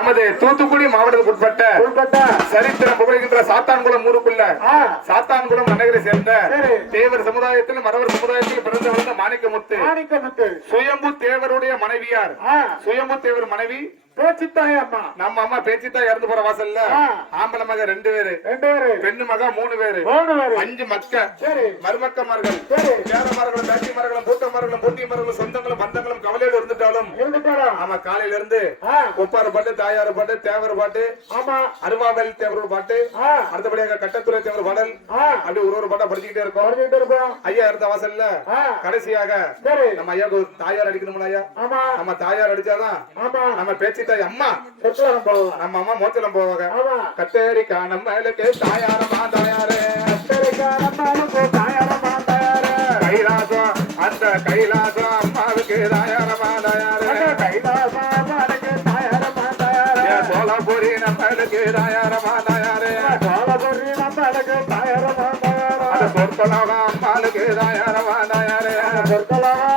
நமது தூத்துக்குடி மாவட்டத்துக்கு உட்பட்ட உள்பட்ட சரித்திரம் புகழ்கின்ற சாத்தான்குளம் ஊருக்குள்ள சாத்தான்குளம் நகரை சேர்ந்த சரி. தேவர் சமுதாயத்தில் மறவர் சமுதாயத்தில் பிறந்து வளர்ந்த மாணிக்கமுத்து. மாணிக்கமுத்து. சுயம்பு தேவருடைய மனைவியார். சுயம்பு தேவர் மனைவி. பேச்சுத்தாய் அம்மா. நம்ம அம்மா பேச்சுதான் இறந்து போற வாசல்ல. ஆம்பளை மக ரெண்டு பேரு. ரெண்டு பேரு. பெண்ணு மக மூணு பேரு. மூணு பேரு. அஞ்சு மக்க சரி. மருமக்கமார்கள் சரி. பேரமார்களும் பேட்டி மரங்களும் பூட்ட மரங்களும் பூட்டி மரங்களும் சொந்தங்களும் பந்தங்களும் இருந்துட்டாலும் ஆமா காலையில இருந்து ஆ. ஒப்பாறு பாட்டு தாயார் பாட்டு தேவர் பாட்டு ஆமா. அருவாவல் தேவர் பாட்டு அடுத்தபடியாக கட்டத்துறை தேவர் பாடல் அப்படி ஒரு ஒரு பாட்டா படிச்சுக்கிட்டே இருக்கோம். ஐயா இருந்த வாசல்ல கடைசியாக நம்ம ஐயாவுக்கு தாயார் அடிக்கணும்ல ஐயா? ஆமா. நம்ம தாயார் அடிச்சாதான் ஆமா. நம்ம பேச்சு தாய் அம்மா நம்ம அம்மா மோச்சலம் போவாங்க. கத்தேரிக்கா நம்மளுக்கு தாயாரமா தாயாரே சரிக்கான மாலுக்கு தாயாரமா தாயாரே கைலாசம் அந்த கைலாசம். சோழபுரி நம்மளுக்கு தாயாரமா தாயாரே சோழபுரி நம்மளுக்கு தாயாரமா தாயாரே அந்த சொற்கலகம் அம்மாளுக்கு தாயாரமா தாயாரே சொற்களமானுக்கு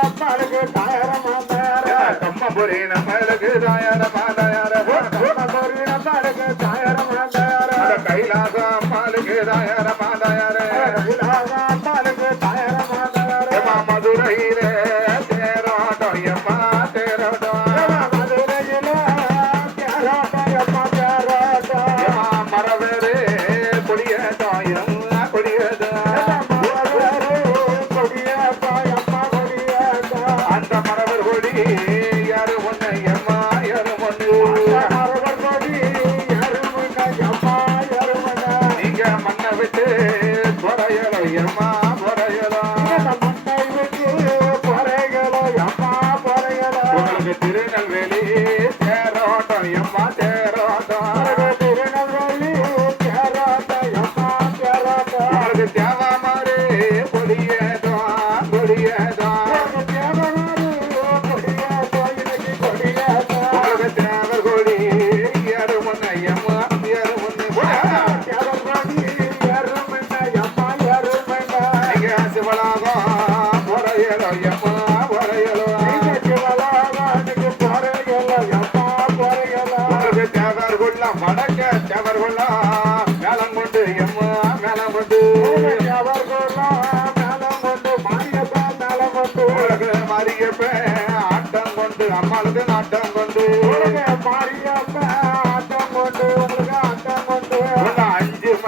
Bye. Oh,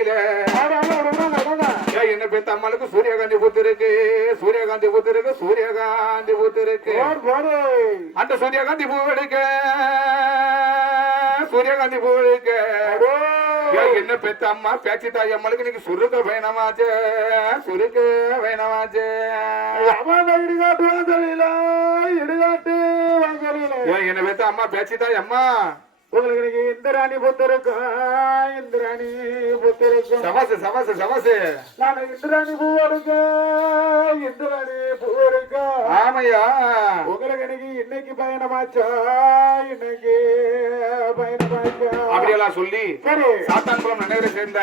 நாங்க நீங்க ஏய், என்ன பேத்த அம்மாளுக்கு சூரியகாந்தி பூத்து இருக்கு சூரியகாந்தி பூத்து இருக்கு சூரியகாந்தி பூத்து இருக்கு அந்த சூரியகாந்தி பூ எடுக்க. சூரியகாந்தி பூ எடுக்க. என்ன பெத்த அம்மா பேச்சு தாய் அம்மாளுக்கு இன்னைக்கு சுருக்க பயணமாச்சே சுருக்க பயணமாச்சே ஏய், என்ன பெத்த அம்மா பேச்சு தாய் அம்மா. உங்களுக்கு இந்திராணி புத்திருக்கும் இந்திராணி புத்திருக்கும் சவாசு சவாசு சவாசு நான் இந்திராணி பூ எடுக்க இந்திராணி பூ எடுக்க ஆமையா? உங்களுக்கு இன்னைக்கு இன்னைக்கு பயணமாச்சா? இன்னைக்கு பயணமாச்சா? அப்படியெல்லாம் சொல்லி சரி. சாத்தான்குளம் நகரை சேர்ந்த